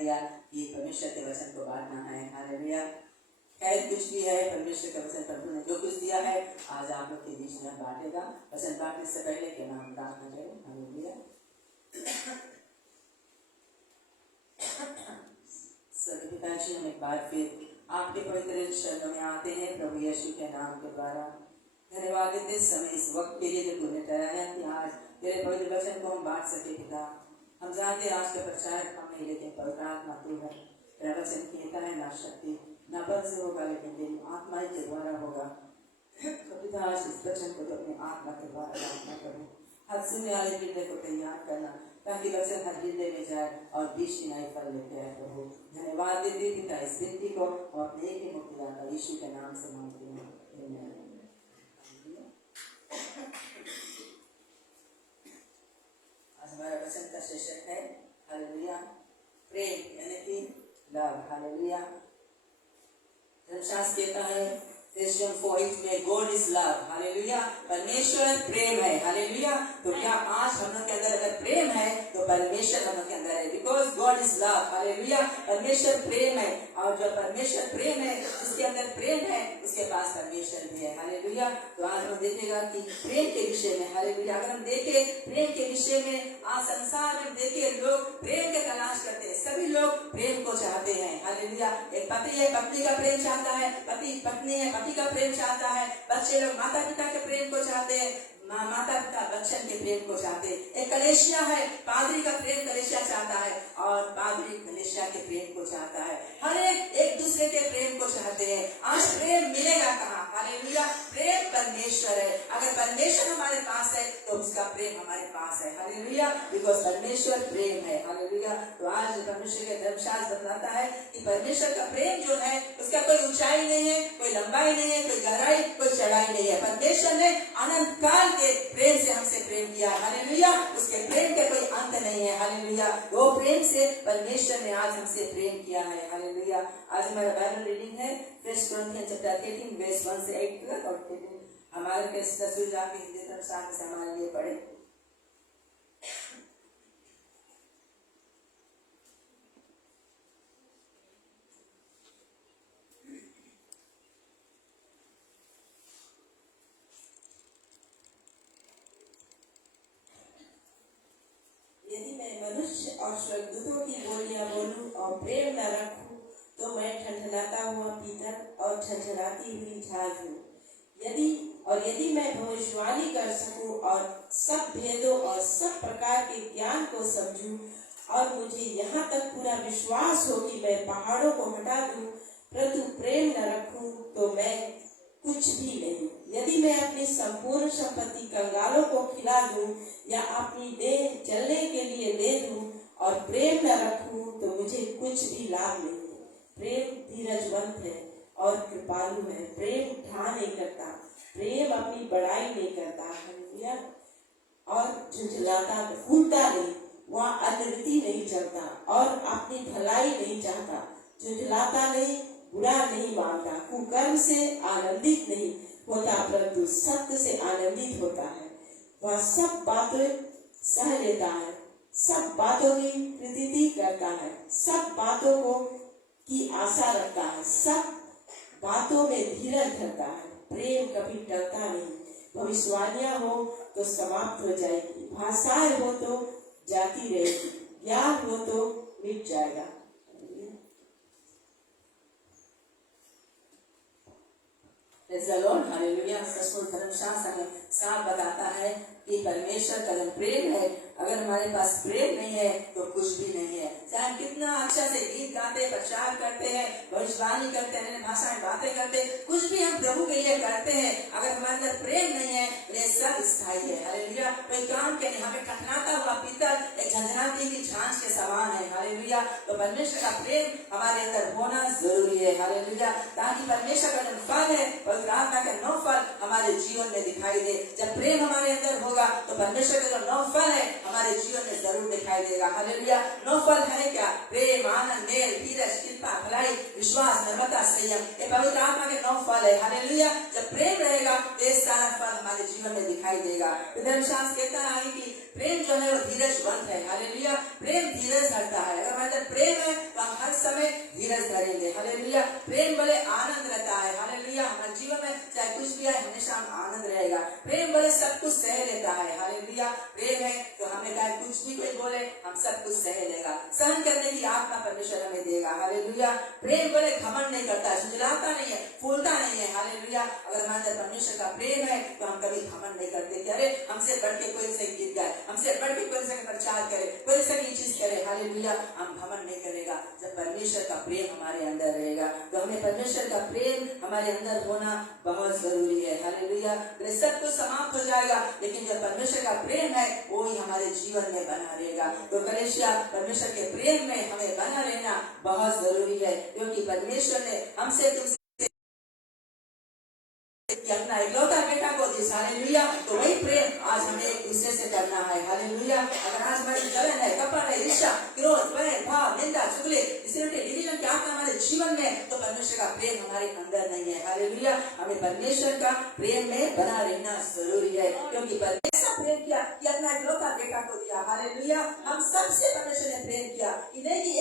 दिया कि परमेश्वर के वचन को बांटना है। हालेलुया। खैर कुछ भी है, परमेश्वर का वचन प्रभु ने जो कुछ दिया है आज आप लोग के बीच में बांटेगा। वचन बांटने से पहले के नाम प्रार्थना करें। हालेलुया। सभी पिता जी, हम एक बार फिर आपके पवित्र शरणों में आते हैं प्रभु यीशु के नाम के द्वारा। धन्यवाद देते इस समय इस वक्त के लिए जो तूने ठहराया कि आज तेरे पवित्र वचन को हम बांट सके। पिता हम जानते आज का प्रचार हम नहीं, लेकिन पवित्र आत्मा तू है। तेरा वचन कहता है ना शक्ति ना बल से होगा, लेकिन तेरी आत्मा के द्वारा होगा। तो पिता आज इस वचन को तो अपने आत्मा के द्वारा बांटना करो। हर सुनने वाले हृदय को तैयार करना ताकि वचन हर हृदय में जाए और 20 की नई फल लेते आए। प्रभु धन्यवाद देते पिता इस विनती को और अपने एक ही मुक्तिदाता यीशु के नाम से मांगते हैं। आज हमारा वचन का शीर्षक है हालेलुया, प्रेम यानी कि लव। हालेलुया। धर्मशास्त्र कहता है Ephesians 4:8 में God is love। हालेलुया। परमेश्वर प्रेम है। हालेलुया। तो क्या आज हम लोग के अंदर अगर प्रेम है तो परमेश्वर हम लोग के अंदर है, because God is love. Hallelujah. परमेश्वर प्रेम है और जो परमेश्वर प्रेम है जिसके अंदर प्रेम है उसके पास परमेश्वर भी है। हालेलुया। तो आज हम देखेगा कि प्रेम के विषय में, हालेलुया, अगर हम देखे प्रेम के विषय में आज संसार में देखे लोग प्रेम के तलाश करते हैं। सभी लोग प्रेम को चाहते हैं। हालेलुया। एक पति है पत्नी का प्रेम चाहता है, पति पत्नी है पति का प्रेम चाहता है, बच्चे लोग माता पिता के प्रेम को चाहते हैं, माता पिता बच्चन के प्रेम को चाहते हैं। एक कलेशिया है, पादरी का प्रेम कलेशिया चाहता है और पादरी कलेशिया के प्रेम को चाहता है। हर एक दूसरे के प्रेम को चाहते हैं। आज प्रेम मिलेगा कहाँ? हालेलुया। प्रेम परमेश्वर है। अगर परमेश्वर हमारे पास है तो उसका प्रेम हमारे पास है। हालेलुया। बिकॉज परमेश्वर प्रेम है। हालेलुया। तो आज परमेश्वर के धर्मशास्त्र बताता है कि परमेश्वर का प्रेम जो है उसका कोई ऊंचाई नहीं है, कोई लंबाई नहीं है, कोई गहराई, कोई चढ़ाई नहीं है। परमेश्वर ने अनंत काल के प्रेम से हमसे प्रेम किया। हालेलुया। उसके प्रेम के कोई अंत नहीं है। हालेलुया। वो प्रेम से परमेश्वर ने आज हमसे प्रेम किया है। हालेलुया। आज हमारा बाइबल रीडिंग है 1 Corinthians chapter 13 verse 1 से 8 तक और 13 हमारे कैसे तस्वीर जाके हिंदी धर्मशास्त्र से हमारे लिए पढ़े। यदि मैं मनुष्य और स्वर्गदूतों की बोलियां बोलूं और प्रेम न रखूं तो मैं ठंडनाता हुआ पीतल और झंझनाती हुई झाग हूँ। यदि मैं भविष्यवाणी कर सकूं और सब भेदों और सब प्रकार के ज्ञान को समझूं और मुझे यहाँ तक पूरा विश्वास हो कि मैं पहाड़ों को हटा दूं, परंतु प्रेम न रखूं तो मैं कुछ भी नहीं। यदि मैं अपनी संपूर्ण संपत्ति कंगालों को खिला दूं या अपनी देह जलने के लिए दे दूं और प्रेम न रखूं तो मुझे कुछ भी लाभ नहीं। प्रेम धीरजवंत है और कृपालु है। प्रेम ढा नहीं करता, प्रेम अपनी बड़ाई नहीं करता। हालेलुया। और झुंझलाता फूलता नहीं, वहाँ अनृति नहीं चलता और अपनी भलाई नहीं चाहता। झुंझलाता नहीं, बुरा नहीं मानता, कुकर्म से आनंदित नहीं होता, परंतु सत्य से आनंदित होता है। वह सब बातें सह लेता है, सब बातों की प्रीति करता है, सब बातों को की आशा रखता है, सब बातों में धीरज धरता है। प्रेम कभी टलता नहीं। भविष्यवाणियां हो तो समाप्त हो जाएगी, भाषाएं हो तो जाती रहेगी, ज्ञान हो तो मिट जाएगा। हालेलुया। सचमुच धर्मशास्त्र हमें साफ बताता है कि परमेश्वर का जब प्रेम है, अगर हमारे पास प्रेम नहीं है तो कुछ भी नहीं है। चाहे हम कितना अच्छा से गीत गाते, प्रचार करते हैं, भविष्यवाणी करते हैं, अन्य भाषाएं बातें करते हैं, कुछ भी हम प्रभु के लिए करते हैं, अगर हमारे अंदर प्रेम नहीं है ये सब स्थायी है। हालेलुया। कोई काम के नहीं, हमें टकराता हुआ पीतल एक झंझनाती की झांझ के समान है। हालेलुया। तो परमेश्वर का प्रेम हमारे अंदर होना जरूरी है। हालेलुया। ताकि परमेश्वर का जो फल है, पवित्र आत्मा के 9 फल हमारे जीवन में दिखाई दे। जब प्रेम हमारे अंदर होगा तो परमेश्वर का जो 9 फल है हमारे जीवन में जरूर दिखाई देगा। हालेलुया। 9 फल है क्या? प्रेम, आनंद, मेल, धीरज, कृपा, भलाई, विश्वास, नम्रता, संयम। ये पवित्र आत्मा के 9 फल है। हालेलुया। जब प्रेम रहेगा तो ये सारा फल हमारे जीवन में दिखाई देगा। धर्मशास्त्र कहता है कि प्रेम जो है वो धीरजवंत है। हालेलुया। प्रेम धीरज धरता है। अगर हमारे अंदर प्रेम है हालेलुया। प्रेम है तो हमें चाहे कुछ भी कोई बोले हम सब कुछ सह लेगा, सहन करने की आत्मा परमेश्वर हमें देगा। हालेलुया। प्रेम बोले घमंड नहीं करता है, झुंझलाता नहीं है, फूलता नहीं है। हालेलुया। अगर हमारे अंदर परमेश्वर का प्रेम है तो हम कभी घमंड नहीं करते कि अरे हमसे बढ़ के कोई से गीत गाए, हमसे बढ़ के कोई से प्रचार करे, कोई से ये चीज करे। हालेलुया। हम घमंड नहीं करेगा। जब परमेश्वर का प्रेम हमारे अंदर रहेगा तो हमें परमेश्वर का प्रेम हमारे अंदर होना बहुत जरूरी है। हालेलुया। सब कुछ समाप्त हो जाएगा लेकिन जब परमेश्वर का प्रेम है वो ही हमारे जीवन में बना रहेगा। तो कलेशिया परमेश्वर के प्रेम में हमें बना रहना बहुत जरूरी है, क्योंकि परमेश्वर ने हमसे तुमसे अपना इकलौता बेटा को दी। हालेलुया। तो वही प्रेम आज हमें एक दूसरे से करना है। हालेलुया। अगर आज हमारी जलन है, कपट है, ईर्ष्या, क्रोध, वैर, भाव, निंदा, चुगली, डिवीजन की आत्मा हमारे जीवन में, तो परमेश्वर का प्रेम हमारे अंदर नहीं है। हालेलुया। हमें परमेश्वर का प्रेम में बना रहना जरूरी है, क्योंकि परमेश्वर प्रेम किया कि अपना इकलौता बेटा को दिया। हालेलुया। हम सबसे परमेश्वर ने प्रेम किया कि नहीं कि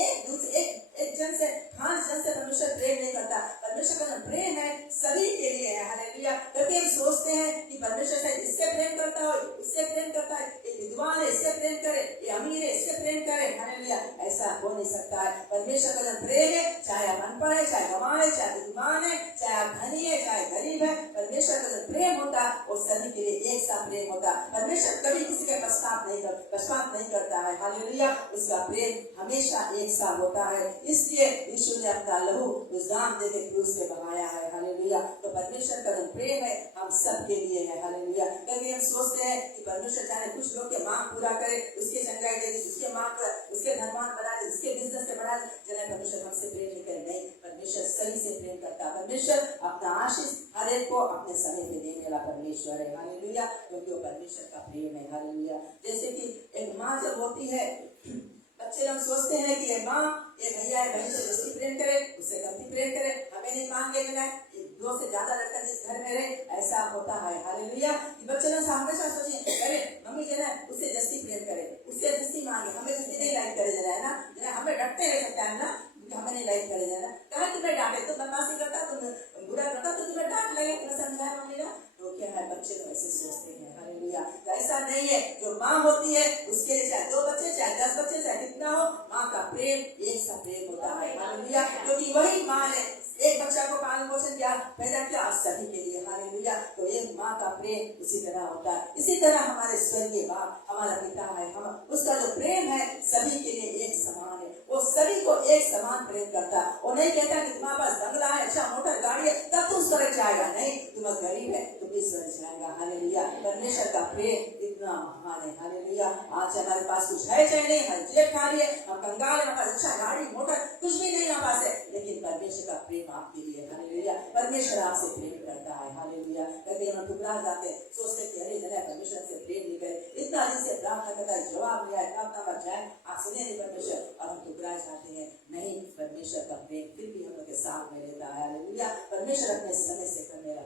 एक जन से खास जन से परमेश्वर प्रेम नहीं करता। परमेश्वर का प्रेम है सभी के लिए है। हालेलुया। क्योंकि हम सोचते हैं कि परमेश्वर से इससे प्रेम करता हो, इससे प्रेम करता है, ये विद्वान है इससे प्रेम करे, ये अमीर है इससे प्रेम करे। हालेलुया। ऐसा हो नहीं सकता है। परमेश्वर का प्रेम है, चाहे आप अनपढ़ है, चाहे गंवार है, चाहे विद्वान है, चाहे आप धनी है, चाहे गरीब है, परमेश्वर का प्रेम होता है वो सभी के लिए एक सा प्रेम होता है। परमेश्वर कभी किसी के पक्षपात नहीं करता है। हालेलुया। उसका प्रेम हमेशा एक सा होता है। इसलिए यीशु ने अपना लहू उस दाम दे के क्रूस पे बहाया है। हालेलुया। तो परमेश्वर का प्रेम है हम सब के लिए है। हालेलुया। कभी हम सोचते हैं कि परमेश्वर चाहे कुछ लोग के मांग पूरा करे, उसके चंगाई दे दे, उसके मांग उसके धनवान बना दे, उसके बिजनेस से बढ़ा दे, जब परमेश्वर हमसे प्रेम नहीं करे। नहीं, परमेश्वर सही से प्रेम करता है। परमेश्वर अपना आशीष हर एक को अपने समय पे देने वाला परमेश्वर है। हालेलुया। क्योंकि वो परमेश्वर का प्रेम है। हालेलुया। जैसे कि एक माँ जब होती है, बच्चे लोग सोचते हैं कि ये माँ ये भैया है बहन से जिसकी प्रेम करे उससे कभी प्रेम करे, हमें नहीं मांगे बिना दो से ज्यादा लड़का जिस घर में रहे, ऐसा होता है। हालेलुया। बच्चे लोग हमेशा सोचे अरे मम्मी जो है उससे जस्ती प्रेम करे, उससे जस्ती मांगे, हमें जस्ती नहीं लाइक करे जरा है ना, हमें डरते रह सकता है ना, हमें नहीं लाइक करे जाना। कहा तुम्हें डांटे, तुम बदमाशी करता, तुम बुरा करता तो तुम्हें डांट लगे, तुम्हें समझाया मम्मी ना, तो क्या है बच्चे तो ऐसे सोचते हैं। हालेलुया। तो ऐसा नहीं है। जो माँ होती है उसके लिए चाहे 2 बच्चे चाहे 10 बच्चे चाहे कितना हो, माँ का प्रेम एक सा प्रेम होता है। हालेलुया। क्योंकि वही माँ ने एक बच्चा को पालन पोषण किया, पैदा किया सभी के लिए। हालेलुया। तो एक माँ का प्रेम उसी तरह होता है। इसी तरह हमारे स्वर्गीय बाप हमारा पिता है, हम उसका जो प्रेम है सभी के लिए एक समान है। वो सभी को एक समान प्रेम करता है। वो नहीं कहता कि तुम्हारे पास बंगला है, अच्छा मोटर गाड़ी है तब तुम स्वर्ग जाएगा, नहीं, तुम गरीब है तुम भी स्वर्ग जाएगा। हालेलुया। परमेश्वर का प्रेम इतना महान है। हालेलुया। आज हमारे पास कुछ है चाहे नहीं, हर जेब खाली है, हम कंगाल है, हमारे पास अच्छा गाड़ी मोटर कुछ भी नहीं हमारे पास है, लेकिन परमेश्वर का प्रेम आपके लिए। हालेलुया। परमेश्वर आपसे प्रेम करता है। हालेलुया। कभी हम ठुकरा जाते, सोचते कि अरे जना परमेश्वर से प्रेम नहीं करे, इतना दिन से प्रार्थना करता है, जवाब नहीं आया, प्रार्थना कर जाए, आप सुने नहीं परमेश्वर, और हम ठुकरा जाते हैं। नहीं, परमेश्वर का प्रेम फिर भी हम लोग के साथ में रहता है। हालेलुया। परमेश्वर अपने समय से करने वाला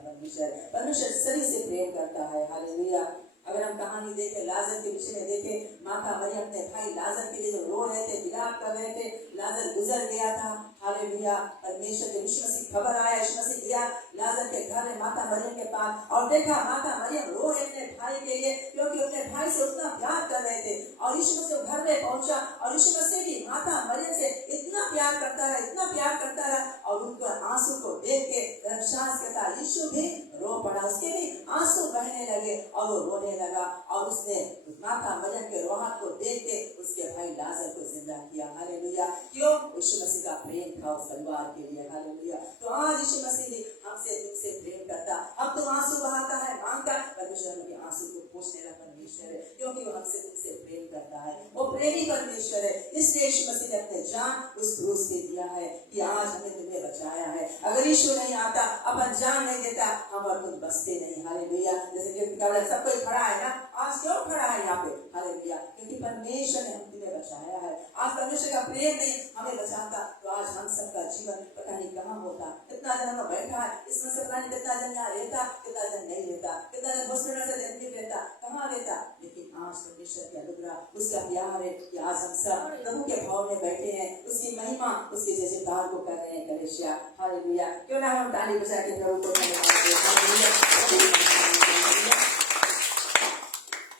परमेश्वर सभी से प्रेम करता है। हालेलुया। अगर हम कहानी देखें, लाजर के विषय में देखें, माता मरियम अपने भाई लाजर के लिए जो रो रहे थे, विलाप कर रहे थे, लाजर गुजर गया था। हालेलुया। परमेश्वर के यीशु मसीह खबर आया, यीशु मसीह गया लाजर के घर में माता मरियम के पास और देखा माता मरियम रो रहे अपने भाई के लिए, क्योंकि अपने भाई से उतना प्यार कर रहे थे। और यीशु मसीह घर में पहुंचा और यीशु मसीह भी माता मरियम से इतना प्यार करता रहा, इतना प्यार करता रहा, और उनको आंसू को देख के विश्वास करता यीशु भी रो पड़ा, उसके भी आंसू बहने लगे और वो रोने लगा। और उसने माता मरियम के रोहात को देख के उसके भाई लाजर को जिंदा किया। हालेलुया। क्यों? यीशु मसीह का प्रेम था उस परिवार के लिए। हालेलुया। तो आज यीशु मसीह भी हमसे तुमसे प्रेम करता, अब तुम आंसू बहाता है, मांगता, परमेश्वर के आंसू को पोंछने वाला परमेश्वर है, क्योंकि वो हमसे तुमसे प्रेम करता है, वो प्रेमी परमेश्वर है। इसलिए यीशु मसीह ने अपने जान उस क्रूस पे दिया है कि आज हमें तुम्हें बचाया है। अगर यीशु नहीं आता, अपन जान नहीं देता, हम और तुम बचते नहीं। हालेलुया। जैसे कि सब कोई खड़ा है ना, आज क्यों खड़ा है यहाँ पे? हालेलुया। क्योंकि परमेश्वर ने हमें बचाया है। आज परमेश्वर का प्रेम नहीं हमें बचाता तो आज हम सबका जीवन पता नहीं कहाँ होता। कितना जन हम बैठा है, इसमें से पता नहीं कितना जन यहाँ रहता, कितना जन नहीं रहता, कितना जन हॉस्पिटल से नहीं रहता, कहाँ रहता। लेकिन आज परमेश्वर की अनुग्रह, उसका प्यार है कि आज हम सब प्रभु के भाव में बैठे हैं, उसकी महिमा, उसके जैसे तार को कर रहे हैं। कलेशिया। हालेलुया। क्यों ना हम ताली बजा के प्रभु को धन्यवाद दें।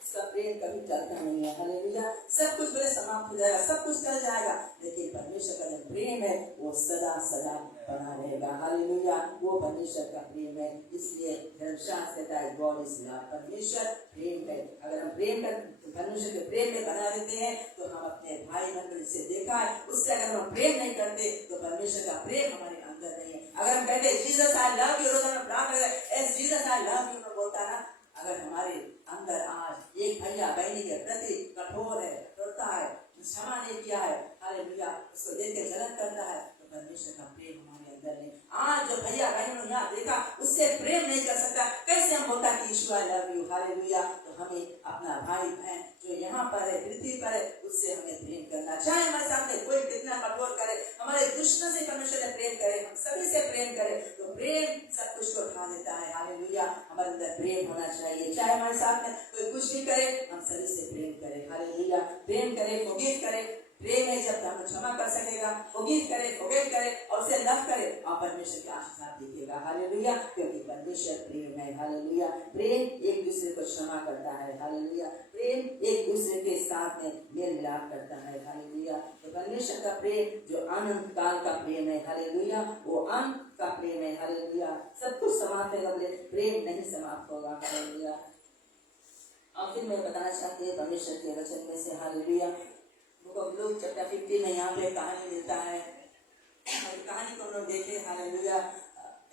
उसका प्रेम निकलता नहीं है। हालेलुया। सब कुछ बोले समाप्त हो जाएगा, सब कुछ टल जाएगा, लेकिन परमेश्वर का जो प्रेम है वो सदा सदा बना रहेगा। हालेलुया। वो परमेश्वर का प्रेम है, इसलिए धर्मशास्त्र कहता है गॉड इज लव, परमेश्वर प्रेम है। अगर हम प्रेम कर परमेश्वर के प्रेम में बना रहते हैं तो हम अपने भाई मंडल से देखा है, उससे अगर हम प्रेम नहीं करते तो परमेश्वर का प्रेम हमारे अंदर नहीं है। अगर हम कहते जीसस आई लव यू, रोजाना प्रार्थना करते S Jesus I love you बोलता ना, अगर हमारे अंदर आज एक भैया बहनी के प्रति कठोर है, रोता है, क्षमा नहीं किया है, हालेलुया, उसको देख के जलन करता है, तो परमेश्वर का प्रेम हमारे अंदर नहीं। आज जो भैया बहनों ने यहाँ देखा उससे प्रेम नहीं कर सकता, कैसे हम बोलता कि यीशु आई लव यू, हालेलुया। तो हमें अपना भाई बहन जो यहाँ पर है, पृथ्वी पर है, उससे हमें प्रेम करना, चाहे हमारे सामने कोई कितना कठोर करे, हमारे दुश्मन से परमेश्वर ने प्रेम करे, हम सभी से प्रेम करे, तो प्रेम सब कुछ को उठा देता है। हालेलुया। हमारे अंदर प्रेम होना चाहिए, चाहे हमारे साथ में कोई कुछ भी करे, हम सभी से प्रेम करें। हालेलुया। प्रेम करें, फॉरगिव करें। प्रेम है जब हम क्षमा कर सकेगा, फॉरगिव करे, फॉरगेट करे और उसे लव करे, और परमेश्वर की आशीष दिखेगा। हालेलुया। क्योंकि परमेश्वर प्रेम है। हालेलुया। प्रेम एक दूसरे को क्षमा करता है। हालेलुया। प्रेम एक दूसरे के साथ में मेल मिलाप करता है। हालेलुया। तो परमेश्वर का प्रेम जो अनंत काल का प्रेम है, हालेलुया, वो अंत का प्रेम है। हालेलुया। सब कुछ समाप्त है, बोले प्रेम नहीं समाप्त होगा। हालेलुया। आखिर में बताना चाहती है परमेश्वर के वचन में से, हालेलुया, लूक चैप्टर 15 में यहाँ पे कहानी मिलता है। कहानी को हम लोग देखे। हालेलुया।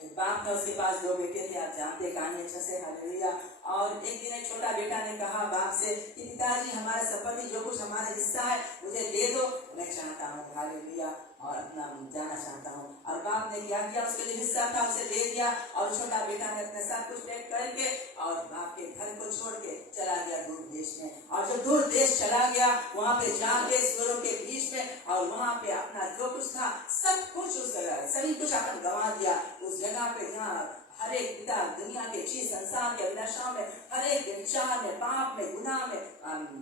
एक बाप था, उसके पास दो बेटे थे, आप जानते कहानी अच्छे से। हालेलुया। और एक दिन एक छोटा बेटा ने कहा बाप से कि पिताजी हमारे संपत्ति जो कुछ हमारा हिस्सा है मुझे दे दो, मैं चाहता हूँ, हालेलुया, और अपना जाना चाहता हूँ। और बाप ने क्या किया, उसके जो हिस्सा था उसे दे दिया, और छोटा बेटा ने अपने सब कुछ पैक करके और बाप के घर को छोड़ के चला गया दूर देश में। और जब दूर देश चला गया, वहाँ पे जाके सुअरों के बीच में, और वहाँ पे अपना जो कुछ था सब कुछ उस जगह सभी कुछ अपन गंवा दिया। उस जगह पे जहाँ हर एक पिता दुनिया के चीज संसार के अभिलाषाओं में, हर एक विचार में, पाप में, गुनाह में,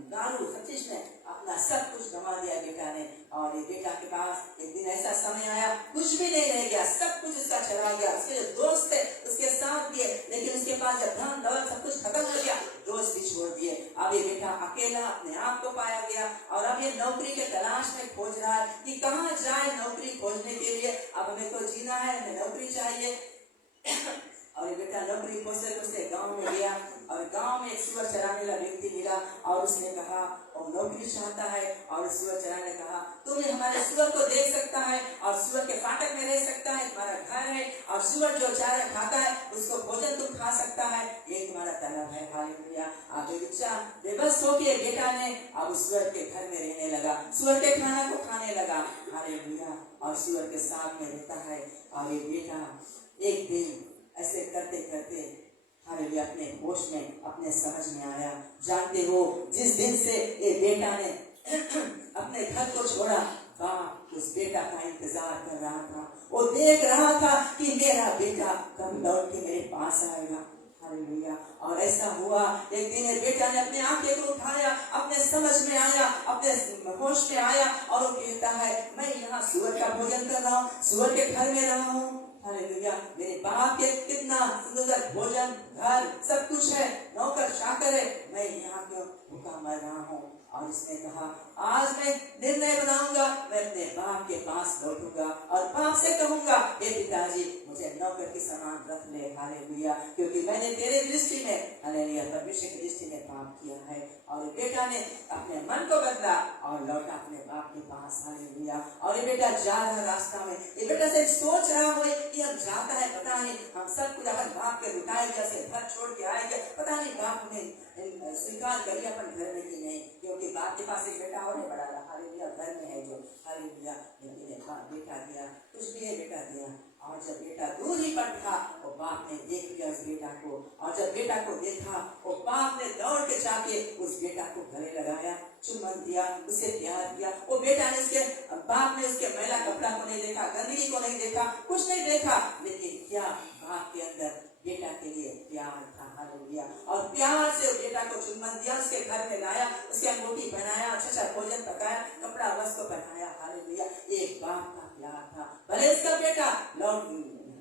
दारू सचिश में अपना सब कुछ गंवा दिया बेटा ने। और ये बेटा के पास एक दिन ऐसा समय आया, कुछ भी नहीं रह गया, सब कुछ उसका चला गया। उसके जो दोस्त थे उसके साथ दिए, लेकिन उसके पास जब धन दौलत सब कुछ खत्म हो गया, दोस्त भी छोड़ दिए। अब ये बेटा अकेला अपने आप को पाया गया, और अब ये नौकरी के तलाश में खोज रहा है कि कहाँ जाए नौकरी खोजने के लिए। अब हमें तो जीना है, हमें नौकरी चाहिए। और ये बेटा नौकरी खोजते खोजते गांव में गया, और गांव में एक सुअर चराने वाला व्यक्ति मिला, और उसने कहा और नौकरी चाहता है। और सुअर चराने ने कहा तुम्हें हमारे सुअर को देख सकता है, और सुअर के फाटक में रह सकता है, तुम्हारा घर है, और सुअर जो चारा खाता है उसको भोजन तुम खा सकता है, ये तुम्हारा तलब है। हालेलुया। आगे बच्चा बेबस होके बेटा ने अब सुअर के घर में रहने लगा, सुअर के खाना को खाने लगा। हालेलुया। और सुअर के साथ में रहता है। और ये बेटा एक दिन ऐसे करते करते हालेलुया अपने होश में, अपने समझ में आया। जानते हो जिस दिन से ये बेटा ने अपने घर को छोड़ा, बाप उस बेटा का इंतजार कर रहा था। वो देख रहा था कि मेरा बेटा कब लौट के मेरे पास आएगा। हालेलुया। और ऐसा हुआ, एक दिन बेटा ने अपने आंखें को उठाया, अपने समझ में आया, अपने होश में आया, और वो कहता है मैं यहाँ सुअर का भोजन कर रहा हूँ, सुअर के घर में रहा हूँ। हालेलुया। मेरे बाप के कितना सुंदर भोजन, घर सब कुछ है, नौकर चाकर है, मैं यहाँ क्यों भूखा मर रहा हूँ। और इसने कहा आज मैं निर्णय बनाऊंगा, मैं अपने बाप के पास लौटूंगा और बाप से कहूंगा हे पिताजी मुझे नौकर की समान रख ले। हालेलुया। क्योंकि मैंने तेरे दृष्टि में, हालेलुया, परमेश्वर की दृष्टि में पाप किया है। और बेटा ने अपने मन को बदला और लौटा अपने बाप के पास। हालेलुया। और ये बेटा जा रहा रास्ता में, ये बेटा से सोच रहा हो कि हम जाता है, पता नहीं हम सब कुछ अपन बाप के लुटाए जैसे घर छोड़ के आएंगे, पता नहीं बाप हमें स्वीकार करिए अपन घर में कि नहीं, क्योंकि बाप के पास एक बेटा और बड़ा रहा। हालेलुया। घर में है जो, हालेलुया। लेकिन बेटा दिया, कुछ भी है बेटा दिया। और जब बेटा दूर ही पर था, वो बाप ने देख लिया उस बेटा को, और जब बेटा को देखा, वो बाप ने दौड़ के जाके उस बेटा को गले लगाया, चुम्बन दिया, उसे प्यार दिया। वो बेटा ने उसके बाप ने उसके मैला कपड़ा को नहीं देखा, गंदगी को नहीं देखा, कुछ नहीं देखा, लेकिन क्या बाप के अंदर बेटा के लिए प्यार था। हालेलुया। और प्यार से बेटा को चुम्बन दिया, उसके घर में लाया, उसके अंगूठी पहनाया, अच्छा भोजन पकाया, कपड़ा वस्त्र को पहनाया। हालेलुया। एक बाप का प्यार था। भले इसका बेटा लौट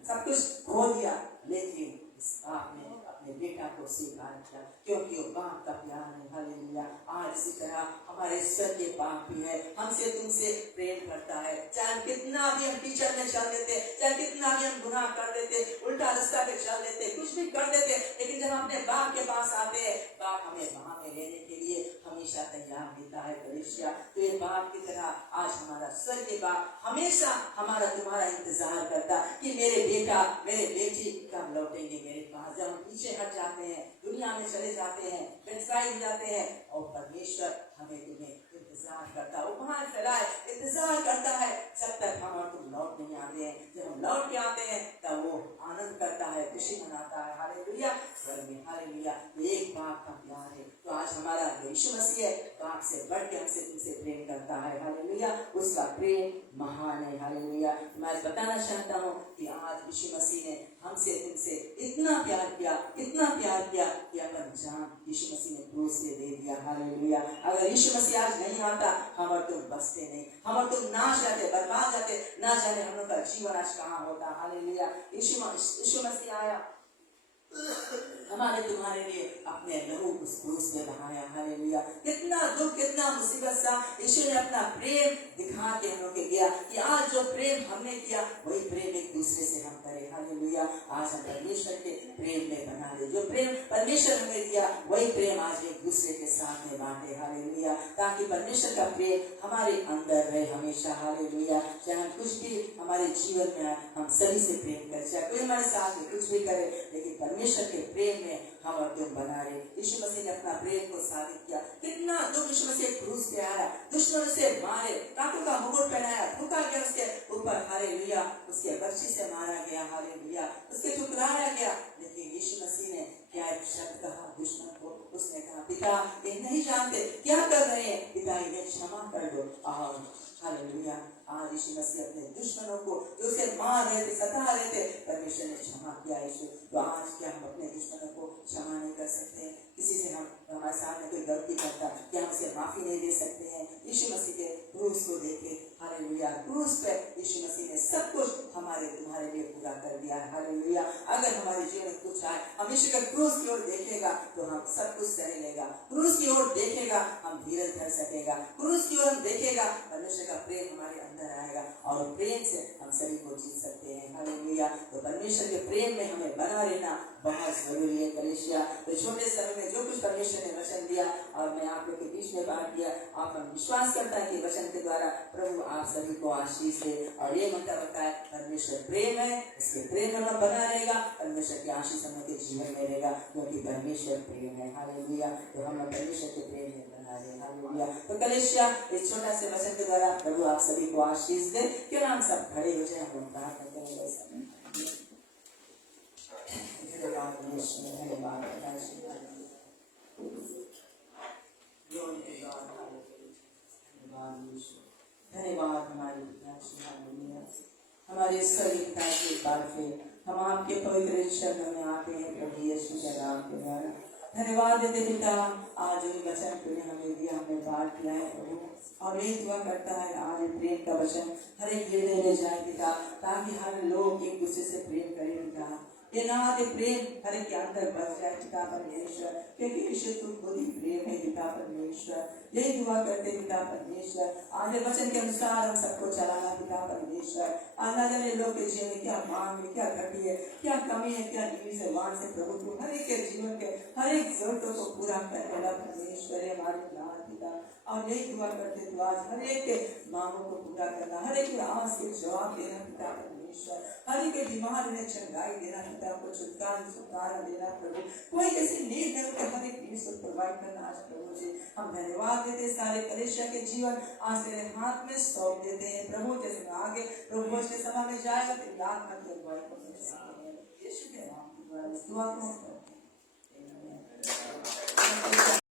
सब कुछ खो दिया, लेकिन इस बाप ने अपने बेटा को स्वीकार किया, क्योंकि वो बाप का प्यार है। हालेलुया। हालेलुया। आज इसी तरह हमारे ईश्वर के बाप भी है, हमसे तुमसे प्रेम करता है। चाहे कितना भी हम कीचड़ में चल देते, चाहे कितना भी हम गुनाह कर देते, उल्टा रास्ता पे चल देते, कुछ भी कर देते, लेकिन जब हम अपने बाप के पास आते हैं, बाप हमें वहां में लेने के लिए हमेशा तैयार देता है। कलीसिया, तो ये बाप की तरह आज हमारा स्वर्ग के बाप हमेशा हमारा तुम्हारा इंतजार करता कि मेरे बेटा मेरे बेटी कब लौटेंगे मेरे पास। जब हम पीछे हट जाते हैं, दुनिया में चले जाते हैं, बेचैन हो जाते हैं, और परमेश्वर हमें तुम्हें इंतजार करता है, उपहार फैलाए इंतजार करता है जब तक हम और तुम लौट नहीं आते हैं। जब हम लौट के आते हैं तब वो आनंद करता है, खुशी मनाता है। हालेलुया, स्वर्ग में हालेलुया। एक बाप का प्यार है। तो आज हमारा यीशु मसीह है, बाप से बढ़ के हमसे तुमसे प्रेम करता है। हालेलुया, उसका प्रेम महान है। हालेलुया, मैं बताना चाहता हूँ कि आज यीशु मसीह ने हमसे तुमसे इतना प्यार किया, इतना प्यार किया कि अपन जान यीशु मसीह ने क्रूस पे दे दिया। हालेलुया, अगर यीशु मसीह आज नहीं आता हम और तुम बचते नहीं, हम और तुम नाश जाते, बर्बाद जाते, ना जाने हम लोग का जीवन आज कहाँ होता। हालेलुया, यीशु मसीह आया हमारे तुम्हारे लिए अपने लहू उस क्रूस पे बहाया। हालेलुया, कितना दुख कितना मुसीबत सा यीशु ने अपना प्रेम दिखा के हम लोग के गया कि आज जो प्रेम हमने किया वही प्रेम एक दूसरे से हम करें। हालेलुया, आज हम परमेश्वर के प्रेम में बना ले, जो प्रेम परमेश्वर हमें दिया वही प्रेम आज एक दूसरे के साथ में बांटे। हालेलुया, ताकि परमेश्वर का प्रेम हमारे अंदर रहे हमेशा। हालेलुया, चाहे हम कुछ भी हमारे जीवन में आए, हम सभी से प्रेम करें, चाहे कोई हमारे साथ में कुछ भी करे, लेकिन परमेश्वर के प्रेम में हम और तुम बना रहे। यीशु मसीह ने अपना प्रेम को साबित किया। कितना दुख यीशु मसीह क्रूस पे आया, दुश्मनों से मारे, टाटू का मुकुट पहनाया, फूका गया उसके ऊपर। हालेलुया, उसके बर्छी से मारा गया। हालेलुया, उसके ठुकराया गया, लेकिन यीशु मसीह ने क्या एक शब्द कहा दुश्मन को, उसने कहा पिता ये नहीं जानते क्या कर रहे हैं, पिता इन्हें क्षमा कर दो। और हालेलुया, आज यीशु मसीह अपने दुश्मनों को जो उसे मार रहे थे, सता रहे थे, परमेश्वर ने क्षमा किया। यीशु, तो आज क्या हम अपने दुश्मनों को क्षमा नहीं कर सकते? किसी से हम हमारे सामने कोई गलती करता, क्या हम उसे माफी नहीं दे सकते हैं? यीशु मसीह के क्रूस को देखे, हालेलुया, क्रूस पे यीशु मसीह ने सब कुछ हमारे तुम्हारे लिए पूरा कर दिया है। हालेलुया, अगर हमारे जीवन में कुछ आए, हम यीशु के क्रूस की ओर देखेगा तो हम सब कुछ सह लेगा। क्रूस की ओर देखेगा हम धीरज धर सकेगा। क्रूस की ओर हम देखेगा परमेश्वर का प्रेम हमारे अंदर आएगा, और प्रेम से हम सभी को जीत सकते हैं। हालेलुया, तो परमेश्वर के प्रेम में हमें बना रहना बहुत जरूरी है। कलीसिया, तो छोटे समय में जो कुछ परमेश्वर ने वचन दिया और मैं आप लोग के बीच में बात किया, आप हम विश्वास करता है कि वचन के द्वारा प्रभु आप सभी को आशीष दे। और ये मंत्र बताए परमेश्वर प्रेम है, इसके प्रेम में बना रहेगा, परमेश्वर की आशीष हम लोग के जीवन में रहेगा, क्योंकि परमेश्वर प्रेम है। हालेलुया, तो हम परमेश्वर के प्रेम में बना रहे। हालेलुया, तो कलीसिया, इस छोटा से वचन के द्वारा प्रभु आप सभी को आशीष दे। क्यों ना हम सब खड़े हो जाए, हम लोग प्रार्थना करेंगे। धन्यवाद हमारे हमारे सभी पिता के बार फिर हम आपके पवित्र शब्द में आते हैं प्रभु यीशु के नाम के द्वारा। धन्यवाद देते पिता, आज भी वचन तूने हमें दिया, हमें बात किया है प्रभु, और यही दुआ करता है आज प्रेम का वचन हर एक हृदय में जाए पिता, ताकि हर लोग एक दूसरे से प्रेम करें पिता। ये नाते प्रेम हर एक के अंदर बस जाए पिता परमेश्वर, क्योंकि ईश्वर तू खुद ही प्रेम है पिता परमेश्वर। यही दुआ करते पिता परमेश्वर, आज वचन के अनुसार हम सबको चलाना पिता परमेश्वर। आना जाने लोग के जीवन में क्या मांग है, क्या घटी है, क्या कमी है, क्या नीड है, वहां से प्रभु तू हर एक के जीवन के हर एक जरूरतों को पूरा करने वाला परमेश्वर है हमारे लाल पिता। और यही दुआ करते तू आज हर एक के मांगों को पूरा करना, हर एक के आवाज के जवाब देना पिता परमेश्वर, हर एक के बीमार ने चंगाई देना पिता, को छुटकारा देना प्रभु, कोई ऐसी नीड है हर एक नीड को प्रोवाइड करना आज प्रभु जी। हम धन्यवाद देते सारे कलीसिया के जीवन आज तेरे हाथ में सौंप देते हैं प्रभु। जैसे आगे प्रभु के समय में जाएगा तेरी आत्मा की अगुवाई को यीशु के नाम में दुआ को